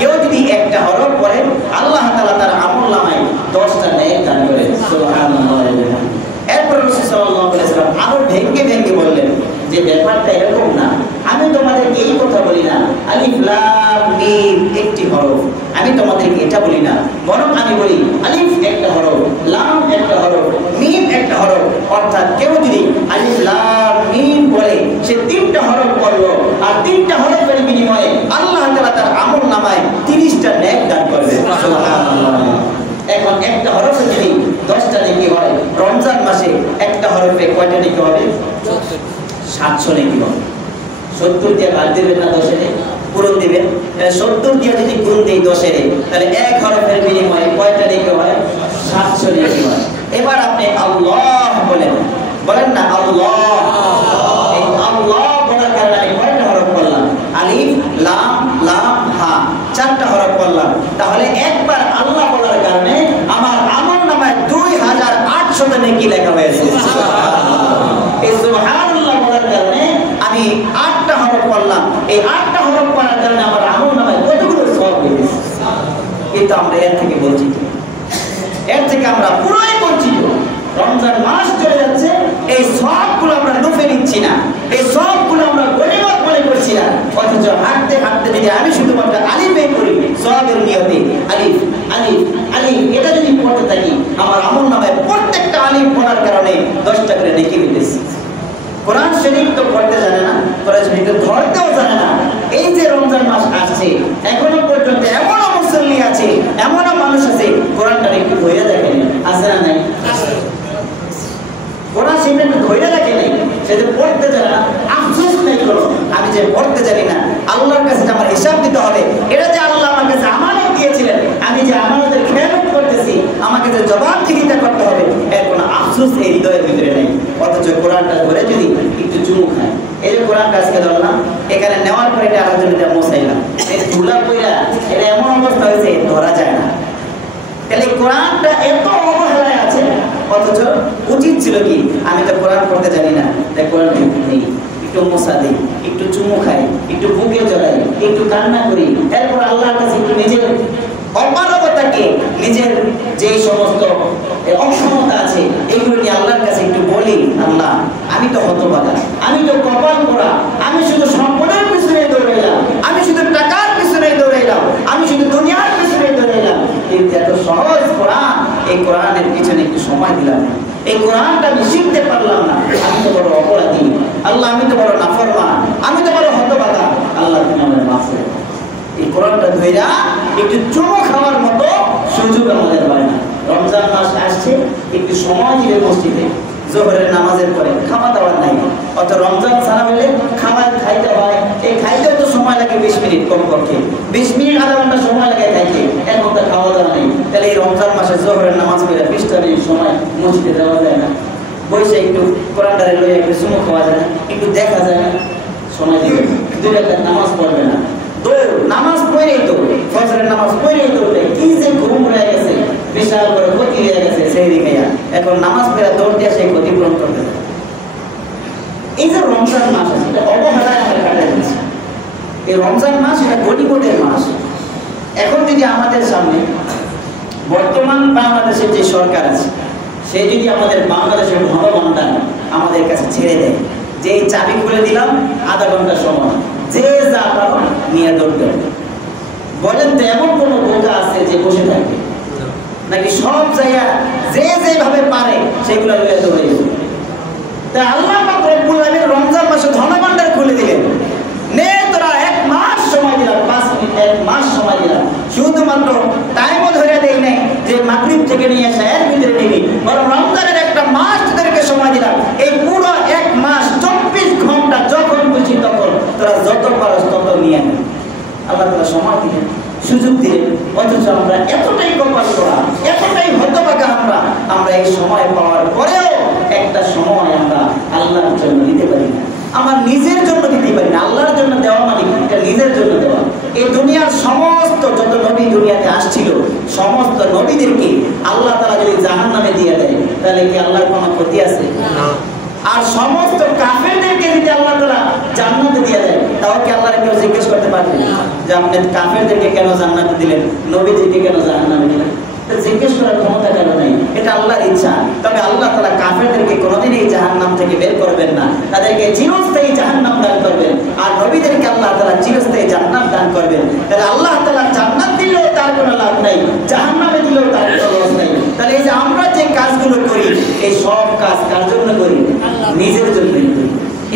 কেউ যদি একটা হরফ পড়ে আল্লাহ তাআলা তার আমলনামায় 10টা নেক দান করেন। সুবহানাল্লাহ। এরপর রাসূল সাল্লাল্লাহু আলাইহি ওয়াসাল্লাম আরো ভেঙে ভেঙে বললেন যে ব্যাপারটা এরকম না, আমি তোমাদেরকে এই কথা বলি না আলিফ লাম মিম একটি হরফ, আমি তোমাদেরকে এটা বলি না, বরং আমি বলি আলিফ একটা হরফ, লাম একটা হরফ, মিম একটা হরফ। অর্থাৎ কেউ যদি আলিফ লাম মিম বলে সে 3টা হরফ পড়লো, আর 3টা হরফের বিনিময়ে আল্লাহ তাআলা তার আমলনামায় 30টা নেক দান করবে। সুবহানাল্লাহ। এখন একটা হরফে যদি 10টা নেকি হয়, রমজান মাসে একটা হরফে কয়টা নেকি হবে? 700 নেকি হবে। 70 দিয়ে ভাগ দিবেন না 10 এর পূরণ দিবেন, 70 দিয়ে যদি গুণ দেই 10 এর, তাহলে এক হরফের বিনিময়ে কয়টা নেকি হয়? 700 নেকি হয়। এবার আপনি আল্লাহ বলেন, বলেন না আল্লাহ। এই আল্লাহ বলার কারণে আমি কয়টা হরফ বললাম? আলিফ লাম লাম হা, 4টা হরফ বললাম। তাহলে একবার আল্লাহ বলার কারণে আমার আমলনামায় 2800 নেকি লেখা হয়েছে। এই সুবহানাল্লাহ বলার কারণে আমি 8টা হরফ পড়লাম, এই 8টা হরফ পড়ার কারণে আমার আমলনামায় কতগুলো সওয়াব হয়েছে। কিন্তু আমরা এর থেকে বঞ্চিত, এর থেকে আমরা পুরোই বঞ্চিত। রমজান মাস চলে যাচ্ছে, এই সওয়াবগুলো আমরা লুফে নিচ্ছি না, এই সওয়াবগুলো আমরা গনিমত মনে করছি না। অথচ হাঁটতে হাঁটতে যদি আমি শুধুমাত্র আলিফে পড়ি সওয়াবের নিয়তে, আলিফ আলিফ আলিফ এটা যদি পড়তে থাকি, আমার আমলনামায় প্রত্যেকটা আলিফ পড়ার কারণে 10টা করে নেকি মিলতেছে। কোরআন শরীফ তো পড়তে জানে না, কোরআন শরীফ তো ধরতেও জানে না। এই যে রমজান মাস আসছে, এখনো পর্যন্ত এমনও মুসল্লি আছে, এমনও মানুষ আছে কোরআনটা একটু ধরে দেখেন, আছে না নাই? কোরআন শরীফ একটু ধরে দেখে নাই, সে যে পড়তে জানে না, আফসোস নেই করো আমি যে পড়তে জানি না। আল্লাহর কাছে আমার হিসাব দিতে হবে, এটা যে আল্লাহ আমার কাছে আমানত দিয়েছিলেন, আমি যে আমানতের খেয়ানত করতেছি, আমাকে যে জবাবদিহিতা করতে হবে, এর কোনো আফসোস এই হৃদয়ের ভিতরে নেই। অথচ কোরআনটা ধরে যদি একটু চুমু খায়, এই যে কোরআনটা আজকে ধরলাম, এখানে নেওয়ার পরে এটা আরেকজনটা মোছাইলাম, এই ধুলা পইরা এটা এমন অবস্থা হয়েছে ধরা যায় না। তাহলে কোরআনটা এত অবহেলায় আছে, অথচ উচিত ছিল কি আমি তো কোরআন পড়তে জানি না, তাই কোরআন নেই, একটু মোছা দিই, একটু চুমু খাই, একটু বুকে জড়াই, একটু কান্না করি, এরপর আল্লাহর কাছে একটু নিজের অপারগতাকে, নিজের যে সমস্ত অক্ষমতা আছে এগুলো নিয়ে আল্লাহর কাছে একটু বলি, আল্লাহ আমি তো হতভাগা, আমি তো কপাল পোড়া, আমি শুধু সম্পদের পিছনে দৌড়াইলাম, আমি শুধু টাকার পিছনে দৌড়াইলাম, আমি শুধু দুনিয়ার পিছনে দৌড়াইলাম। কিন্তু এত সহজ কোরআন, এই কোরআনের পিছনে একটু সময় দিলাম না, এই কোরআনটা আমি শিখতে পারলাম না, আমি তো বড় অপরাধী, আল্লাহ আমি তো বড় নাফরমান, আমি তো বড় হতভাগা, আল্লাহ তুমি আমাদের মাফ করে দাও। এই কোরআনটা ধইরা একটু চুমু খাওয়ার মতো সুযোগ আমাদের হয় না। রমজান মাস আসছে, একটু সময় দিবে মসজিদে, জোহরের নামাজের পরে খাওয়া দাওয়ার নাই, অত রমজান ছাড়া হলে খাবার খাইতে হয়, এই খাইতেও তো সময় লাগে 20 মিনিট, কমপক্ষে 20 মিনিট আধা ঘন্টা সময় লাগে খাইতে, এক ঘন্টা খাওয়া দাওয়া নেই। তাহলে এই রমজান মাসে জোহরের নামাজ পড়ে 20টা মিনিট সময় মসজিদে যাওয়া যায় না, বসে একটু কোরআনটারে লইয়া একটু চুমু খাওয়া যায় না, একটু দেখা যায় না, সময় দিবে 2 রাকাত নামাজ পড়বে না, দৌড় নামাজ পড়েই তো, ফজরের নামাজ পড়েই দৌড়ে, কি যে ঘুম হয়ে গেছে, বিশাল বড় ক্ষতি হয়ে গেছে সেই দিকে, এখন নামাজ পড়ে দৌড় দিয়ে সেই ক্ষতি পূরণ করতে হবে। এই যে রমজান মাস আছে, এটা অবহেলায় আমরা কাটাই দিচ্ছি। এই রমজান মাস এটা গনিমতের মাস। এখন যদি আমাদের সামনে বর্তমান বাংলাদেশের যে সরকার আছে, সে যদি আমাদের বাংলাদেশের ধনভাণ্ডার আমাদের কাছে ছেড়ে দেয়, যে এই চাবি খুলে দিলাম, আধা ঘন্টা সময় যে যা পারো নিয়ে দৌড়তে হবে, বলেন তো এমন কোন বোকা আছে যে বসে থাকবে? নাকি সব জায়গা যে যেভাবে পারে সেগুলো লইয়া দৌড়ে যাবে? তাই আল্লাহ পাক রব্বুল আলামিন রমজান মাসে ধনভাণ্ডার খুলে দিলেন, নে তোরা 1 মাস সময় দিলাম, 5 মিনিট 1 মাস সময় দিলাম, শুধুমাত্র টাইমও ধরে দেই নাই যে মাগরিব থেকে নিয়ে আসা এর ভিতরে নিবি, বরং রমজানের একটা মাস তোদেরকে সময় দিলাম, এই পুরো 1 মাস 24 ঘন্টা যখন খুশি তখন তোরা যত পারস তত নিয়ে নে। আল্লাহ তাআলা সময় দিলেন, সুযোগ দিলেন, অথচ আমরা এতটাই কপাল করা, এতটাই হতভাগা আমরা এই সময় পাওয়ার পরেও একটা সময় আমরা আল্লাহর জন্য দিতে পারি না, আমার নিজের জন্য দিতে পারি না। আল্লাহর জন্য দেওয়া মানে এটা নিজের জন্য দেওয়া। এই দুনিয়ার সমস্ত যত নবী দুনিয়াতে আসছিল, সমস্ত নবীদেরকে আল্লাহ তাআলা যদি জাহান্নামে দিয়ে দেয়, তাহলে কি আল্লাহর কোনো ক্ষতি আছে? আর সমস্ত কাফেরদেরকে যদি আল্লাহ তাআলা জান্নাতে দিয়ে দেয়, তাও কি আল্লাহর কেউ জিজ্ঞেস করতে পারবে যে আপনি কাফেরদেরকে কেন জান্নাতে দিলেন, নবীদেরকে কেন জাহান্নামে দিলেন? জিজ্ঞেস করার ক্ষমতা কেন নেই? এটা আল্লাহর ইচ্ছা। তবে আল্লাহ তাআলা কাফেরদেরকে কোনোদিনই জাহান্নাম থেকে বের করবেন না, তাদেরকে চিরস্থায়ী জাহান্নাম দান করবেন। আর নবীদেরকে আল্লাহ তাআলা চিরস্থায়ী জান্নাত দান করবেন। তাহলে আল্লাহ তাআলা জান্নাত দিলেও তার কোনো লাভ নাই, জাহান্নামে দিলেও তার কোনো লস নাই। তাহলে এই যে আমরা যে কাজগুলো করি, এই সব কাজ কার জন্য করি? নিজের জন্যই করি।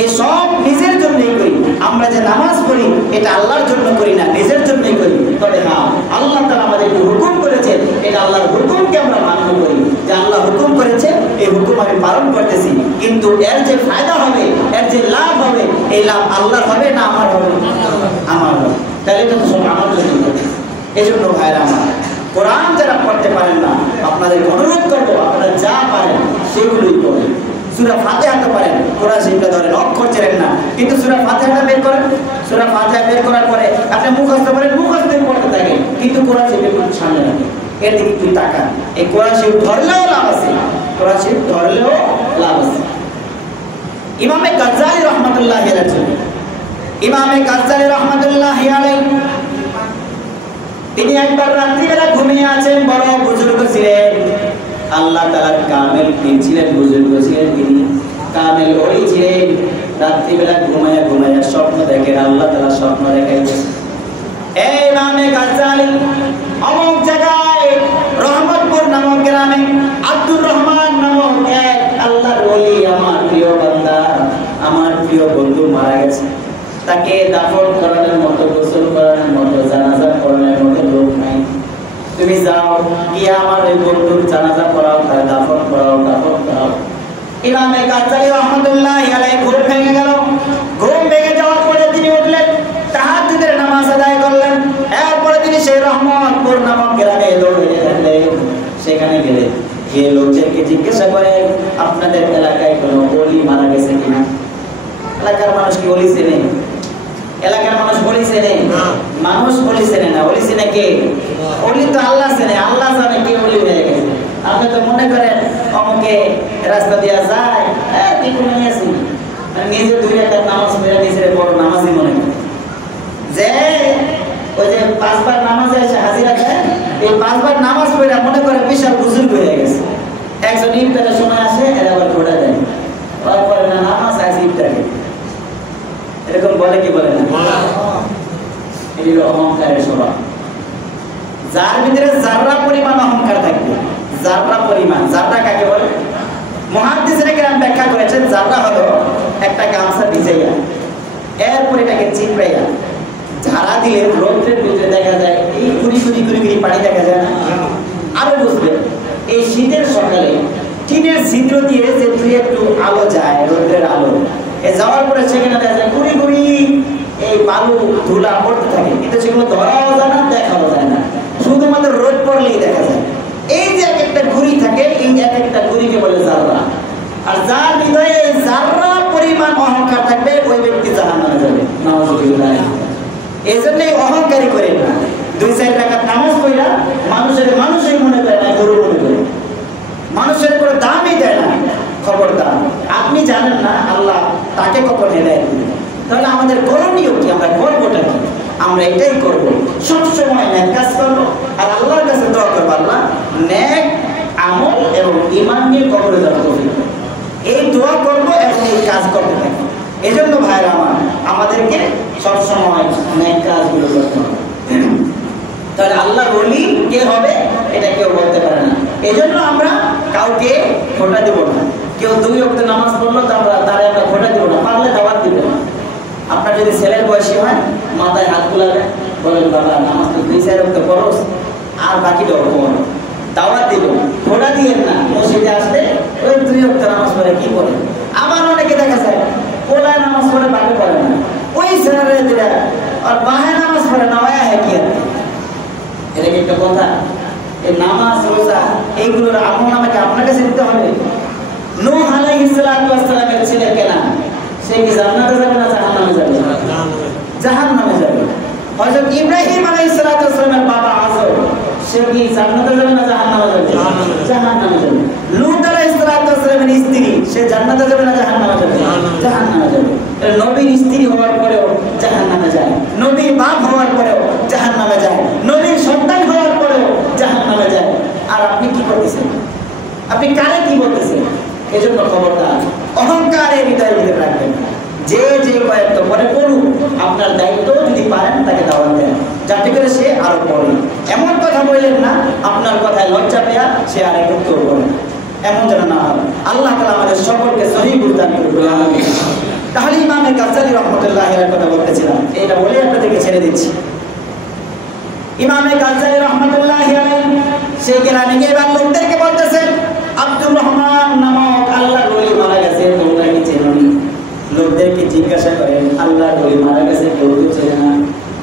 এই সব নিজের জন্যই করি। আমরা যে নামাজ পড়ি এটা আল্লাহর জন্য করি না, নিজের জন্যই করি। তবে হ্যাঁ, আল্লাহ তাআলা আমাদেরকে হুকুম করেছেন, এটা আল্লাহর হুকুমকে আমরা মান্য করি, যে আল্লাহ হুকুম করেছে, এই হুকুম আমি পালন করতেছি। কিন্তু এর যে ফায়দা হবে, এর যে লাভ হবে, এই লাভ আল্লাহর হবে না আমার হবে? আমার হবে। তাহলে এটা তো সব আমার জন্য। এই জন্য ভাইরা আমার, কোরআন যারা পড়তে পারেন না, আপনাদের অনুরোধ করবো আপনারা যা পারেন সেগুলোই করেন। সূরা ফাতিহাটা পারেন, কোরআন শরীফটা ধরেন, অক্ষর চেনেন না কিন্তু সূরা ফাতিহাটা বের করেন। সূরা ফাতিহা বের করার পরে আপনি মুখস্থ করেন, মুখস্থ পড়তে থাকেন, কিন্তু কোরআন শরীফের সামনে রাখেন, এর দিকে তুই তাকান। এই কোরআন শরীফ ধরলেও লাভ আছে, কোরআন শরীফ ধরলেও লাভ আছে। ইমামে গাজ্জালি রাহমাতুল্লাহি আলাইহি, ইমামে গাজ্জালি রাহমাতুল্লাহি আলাইহি তিনি একবার রাত্রিবেলা ঘুমিয়ে আছেন, বড় বুজুর্গ ছিলেন, আল্লাহ তাআলার কামেল পীর ছিলেন, বুজুর্গ ছিলেন, তিনি কামেল ওলি ছিলেন। রাত্রিবেলা ঘুমায়া ঘুমায়া স্বপ্ন দেখেন, আল্লাহ তাআলা স্বপ্ন দেখাইছেন, এই ইমামে গাজ্জালি অমুক জায়গায় রহমতপুর নামক গ্রামে আব্দুর রহমান নামক এক আল্লাহর ওলি, আমার প্রিয় বান্দা, আমার প্রিয় বন্ধু মারা গেছে। তাকে দাফন করানোর মতো, গোসল করানোর মতো, জানাজা পড়ানোর মতো লোক নাই। তুমি যাও গিয়ে আমার এই বন্ধুর জানাজা পড়াও, তার দাফন করাও, দাফন করাও। ইমামে গাজ্জালি রাহমাতুল্লাহি আলাইহি ঘুম ভেঙে গেল। ঘুম ভেঙে যাওয়ার পরে তিনি উঠলেন, তাহাজ্জুদের নামাজ আদায় করলেন। এরপরে তিনি সেই রহমতপুর নামক গ্রামে দৌড়ে গেলেন। সেখানে গেলেন, গিয়ে লোকজনকে জিজ্ঞাসা করেন, আপনাদের এলাকায় কোনো ওলি মারা গেছে কিনা? এলাকার মানুষ কি ওলি চেনে? এলাকার মানুষ ওলি চেনে? মানুষ ওলি চেনে না। ওলি চেনে কে? ওলি তো আল্লাহ চেনে, আল্লাহ জানে কে ওলি হয়ে গেছে। আপনি তো মনে করেন অমুকে রাস্তা দিয়া যায়, কি কোনো আছি, নিজে 2 রাকাত নামাজ পড়ে নিজের বড় নামাজি মনে করে, যে ওই যে 5 বার নামাজে এসে হাজিরা দেয়, এই 5 বার নামাজ পড়ে মনে করে বিশাল বুজুর্গ হয়ে গেছে। একজন ইফতারের সময় আসে, এরা আবার ঘোড়া দেয়, তারপরে না নামাজ আছে ইফতারে, এরকম বলে কি বলে না? এই অহংকারের স্বভাব। যার ভিতরে যাররা পরিমাণ অহংকার থাকবে, যাররা পরিমাণ, যাররা কাকে বলে? মুহাদ্দিসিনে কেরাম ব্যাখ্যা করেছেন, যাররা হলো একটা গামছা ভিজাইয়া এরপর এটাকে চিপড়াইয়া ঝাড়া দিলে রৌদ্রের ভিতরে দেখা যায় এই কুড়ি কুড়ি কুড়ি কুড়ি পানি দেখা যায় না? আরো বুঝবেন, এই শীতের সকালে টিনের ছিদ্র দিয়ে যে দুই একটু আলো যায়, রৌদ্রের আলো, এ যাওয়ার পরে সেখানে দেখা যায় কুড়ি কুড়ি এই বালু ধুলা পড়তে থাকে, কিন্তু সেগুলো ধরাও যায় না, দেখাও যায় না, শুধুমাত্র রোদ পড়লেই দেখা যায়। এই যে এক একটা গুড়ি থাকে, এই এক একটা গুড়িকে বলে জাররা। আর যার হৃদয়ে জাররা পরিমাণ অহংকার থাকবে, ওই ব্যক্তি জাহান্নামে যাবে। নাউযুবিল্লাহ। এই জন্যই অহংকারী করেন না। 2-4 রাকাত নামাজ পড়া মানুষের মনে করে না, গরু মনে করে, মানুষের কোনো দামই দেয় না। খবরদার, আপনি জানেন না আল্লাহ তাকে কখন হেদায়েত দিবেন। তাহলে আমাদের করণীয় কি? আমরা করবোটা কি? আমরা এটাই করবো, সবসময় নেক কাজ করবো, আর আল্লাহর কাছে দোয়া করবো, আল্লাহ নেক আমল এবং ঈমান নিয়ে কবরে যাওয়ার তৌফিক দাও। এই দোয়া করবো এবং এই কাজ করতে থাকবো। এজন্য ভাইরা আমার, আমাদেরকে সবসময় নেক কাজগুলো করতে হবে। তাহলে আল্লাহর ওলি কে হবে এটা কেউ বলতে পারে না। এজন্য আমরা কাউকে খোটা দেব না। কেউ 2 ওয়াক্ত নামাজ পড়লো, তারে আমরা খোটা দেব না, পারলে দাওয়াত দিব না। আপনার যদি ছেলের বয়সী হয়, মাথায় হাত বুলাবে, বলেন বাবা নামাজ তো 2-4 ওয়াক্ত পড়োস, আর বাকিটাও পড়ো, দাওয়াত দিব, খোটা দিয়েন না। মসজিদে আসলে ওই 2 ওয়াক্ত নামাজ পড়ে কি বলে? আমার অনেকে দেখা যায় পোলায় নামাজ পড়ে, বাকি পড়ে না, ওই ছেলেরা দিলা আর বাহে নামাজ পড়ে না, ওয়া হ্যাঁ কি এটা কি একটা কথা? এই নামাজ রোজা এইগুলোর আমল আমাকে আপনার কাছে দিতে হবে। নূহ আলাইহিস সালাতু ওয়াস সালামের ছেলে কেনান, সে কি জান্নাতে যাবে না জাহান্নামে যাবে? জাহান্নামে যাবে। হযরত ইব্রাহিম আলাইহিস সালাতু ওয়াস সালামের বাবা আযর, সে কি জান্নাতে যাবে না জাহান্নামে যাবে? জাহান্নামে যাবে। লূত আলাইহিস সালাতু ওয়াস সালামের স্ত্রী সে জান্নাতে যাবে না জাহান্নামে যাবে? জাহান্নামে যাবে। নবীর স্ত্রী হওয়ার পরেও জাহান্নামে যায়, নবীর বাপ হওয়ার পরেও জাহান্নামে যায়, নবীর সন্তান হওয়ার পরেও জাহান্নামে যায়। আর আপনি কি করতেছেন? আপনি কারে কি বলতেছেন? এজন্য খবরদার, অহংকারের হৃদয়ের ভিতরে রাখবেন। যে যে কয়েকটা পরে করুক, আপনার দায়িত্ব যদি পারেন তাকে দাওয়াত দেন, যাতে করে সে আরো পড়ে। এমন কথা বললেন না আপনার কথায় লজ্জা পেয়া সে আর এক উত্তর বলে, এমন যেন না হয়। আল্লাহ তাআলা আমাদের সকলকে সহিহ বুঝদান করুন। আমিন। তাহলে ইমামে গাজ্জালী রাহমাতুল্লাহ আলাইহির কথা বলতেছিলাম, এটা বলে আপনাদেরকে ছেড়ে দিচ্ছি। ইমামে গাজ্জালী রাহমাতুল্লাহ আলাইহি সেই গ্রামে গিয়ে লোকদেরকে বলতেছেন, আব্দুর রহমান নামক আল্লাহর ওলি মারা গেছে, তোমরা কি চেনো? লোকদেরকে জিজ্ঞাসা করেন, আল্লাহর ওলি মারা গেছে, কেউ তো চেনে না।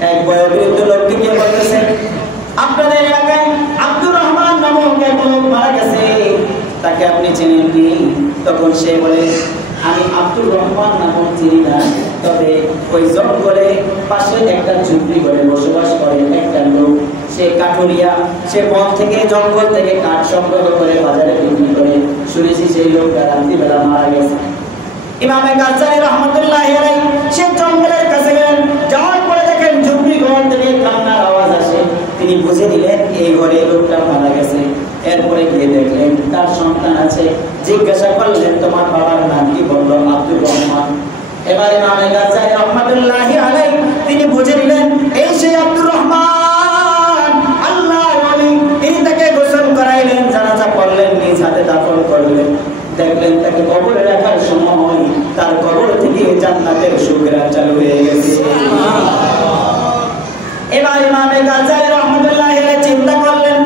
এক বয়োবৃদ্ধ লোককে গিয়ে বলতেছেন, আপনাদের এলাকায় আব্দুর রহমান নামক এক লোক মারা গেছে, তাকে আপনি চেনেন কি? তখন সে বলে, আমি আব্দুর রহমান নামক চিনি না, তবে ওই জঙ্গলে পাশে একটা ঝুপড়ি ঘরে বসবাস করে একটা লোক, সে কাঠুরিয়া, সে বন থেকে জঙ্গল থেকে কাঠ সংগ্রহ করে বাজারে বিক্রি করে, শুনেছি সেই লোকটা রাত্রিবেলা মারা গেছে। ইমামে গাজ্জালী রাহমাতুল্লাহ আলাইহি সে জঙ্গলের কাছে গেলেন, যাওয়ার পরে দেখেন ঝুপড়ি ঘর থেকে কান্নার আওয়াজ আসে। তিনি বুঝে নিলেন এই ঘরে লোকটা মারা গেছে। এরপরে গিয়ে দেখলেন তার সন্তান আছে, জিজ্ঞাসা করলেন তোমার বাবার নাম কি? বলল আব্দুর রহমান। এবার ইমামে গাজ্জালী রাহমাতুল্লাহ আলাইহি তিনি বুঝে নিলেন এই সেই আব্দুর রহমান, আল্লাহর ওলি। তিনি তাকে গোসল করাইলেন, জানাজা পড়লেন, নিজ হাতে দাফন করলেন। দেখলেন তাকে কবরে রাখার সময় তার কবর থেকে জান্নাতের সুঘ্রাণ চালু হয়ে গেছে। এবার ইমামে গাজ্জালী রাহমাতুল্লাহ আলাইহি চিন্তা করলেন,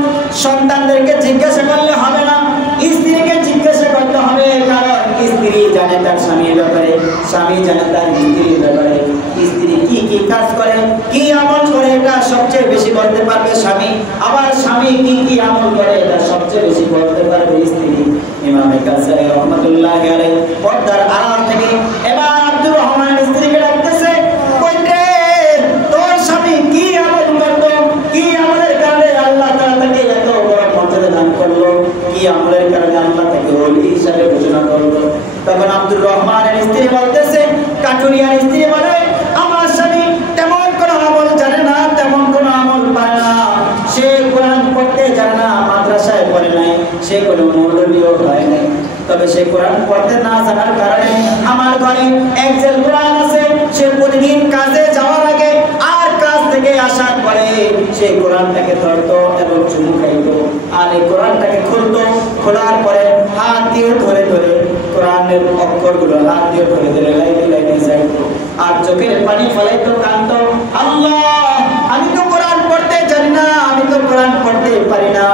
সন্তানদেরকে জিজ্ঞাসা করলে হবে না, স্ত্রীকে জিজ্ঞাসা করতে হবে, কারণ স্ত্রী জানে তার স্বামীর ব্যাপারে, স্বামী জানে তার স্ত্রীর ব্যাপারে। স্ত্রী কি কি কাজ করে, কি আমল করে, এটা সবচেয়ে বেশি বলতে পারবে স্বামী। আবার স্বামী কি কি আমল করে, এটা সবচেয়ে বেশি বলতে পারবে স্ত্রী। ইমামে গাজ্জালী রাহমাতুল্লাহ আলাইহি পর্দার আড়াল থেকে এবার আব্দুর রহমানের স্ত্রীকে ডাকতেছে, কইতে তোর স্বামী কি আমল করতো, কি আমলের কারণে আল্লাহ তাআলা তাকে এত বড় মর্যাদা দান করলো, কি আমলের কারণে আল্লাহ তাকে ওলি হিসাবে ঘোষণা করলো। তখন আব্দুর রহমানের স্ত্রী বলতেছে, কাঠুরিয়ার স্ত্রী বলে, আমার স্বামী তেমন কোনো আমল জানে না, তেমন কোনো আমল পারে না, সে কোরআন পড়তে জানে না, মাদ্রাসায় পড়ে নাই, সে কোনো মৌলবীও হয় নাই, তবে সে কোরআন পড়তে না জানার কারণে আমার ঘরে একজন কোরআন আছে, সে প্রতিদিন কাজে যাওয়ার আগে আর কাজ থেকে আসার পরে সেই কোরআনটাকে ধরতো এবং চুমু খাইতো, আর এই কোরআনটাকে খুলতো, খোলার পরে হাত দিয়ে ধরে ধরে কোরআনের অক্ষরগুলো হাত দিয়ে ধরে ধরে লাইনে লাইনে যাইতো, আর চোখের পানি ফলাইতো, কাঁদতো, আল্লাহ আমি তো কোরআন পড়তে জানি না, আমি তো কোরআন পড়তে পারি না,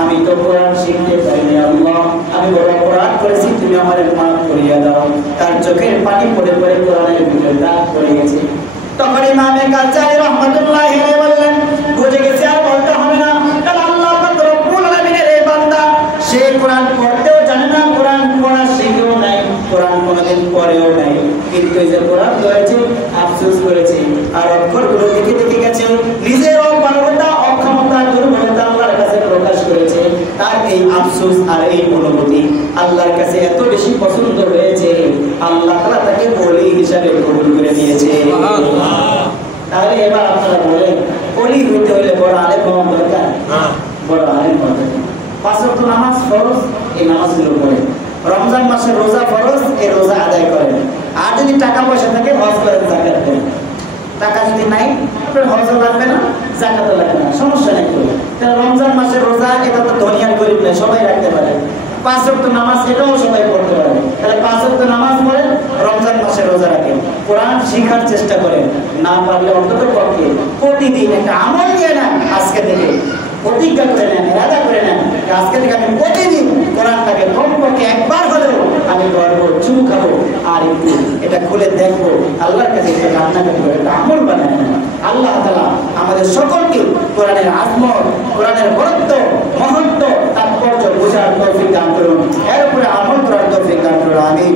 আমি তো কোরআন শিখতে পারি না, আল্লাহ আমি বড় অপরাধ করেছি, তুমি আমার মাফ করিয়া দাও। তার চোখের পানি পড়ে পড়ে কোরআনের ভিতরে দাগ পড়ে গেছে। তখন ইমামে গাজ্জালী রাহমাতুল্লাহ আলাইহি বললেন, বুঝে গেছে, আর বলতে হবে না, কারণ আল্লাহ পাক রব্বুল আলামিনের এই বান্দা সে কোরআন পড়তেও জানে না, কোরআন পড়া শিখেও নাই, কোরআন কোনোদিন পড়েও নাই, কিন্তু এই যে কোরআন ধরেছে আফসোস করেছে, আর অক্ষরগুলো দেখে দেখে গেছে, নিজের অপারগতা, অক্ষমতা, দুর্বলতা আল্লাহর কাছে প্রকাশ করেছে। তার এই আফসোস আর এই অনুভূতি আল্লাহর কাছে এত বেশি পছন্দ হয়েছে, আল্লাহ তাআলা তাকে ওলি হিসাবে কবুল করে নিয়েছে। তাহলে এবার আপনারা বলেন, ওলি হইতে হলে বড় আলেম হওয়া দরকার? বড় আলেম হওয়া দরকার। 5 ওয়াক্ত নামাজ ফরজ, এই নামাজগুলো পড়েন। রমজান মাসে রোজা ফরজ, এই রোজা আদায় করেন। আর যদি টাকা পয়সা থাকে হজ করেন, যাকাত দেন। টাকা যদি নাই আপনার হজও লাগবে না, যাকাতও লাগবে না, সমস্যা নেই। তাহলে রমজান মাসের রোজা এটা তো ধনী আর গরিব নয়, সবাই রাখতে পারে। 5 ওয়াক্ত নামাজ এটাও সবাই পড়তে পারে। তাহলে 5 ওয়াক্ত নামাজ পড়েন, রমজান মাসে রোজা রাখেন, কোরআন শেখার চেষ্টা করেন, না পারলে অন্তত পক্ষে প্রতিদিন একটা আমল নিয়ে নেন। আজকে থেকে প্রতিজ্ঞা করে নেন, ইরাদা করে নেন, আজকে থেকে আমি প্রতিদিন কোরআনটাকে কমপক্ষে একবার হলেও আমি পড়বো, চুমু খাবো, আর একটু এটা খুলে দেখবো, আল্লাহর কাছে একটা কান্না করবো, একটা আমল বানায় নেন। আল্লাহ তাআলা আমাদের সকলকে কোরআনের আজমত, কোরআনের বরত্ব, মহত্ব, তাৎপর্য বোঝার তৌফিক দান করুন, এর উপরে আমল করার তৌফিক দান করুন। আমিন।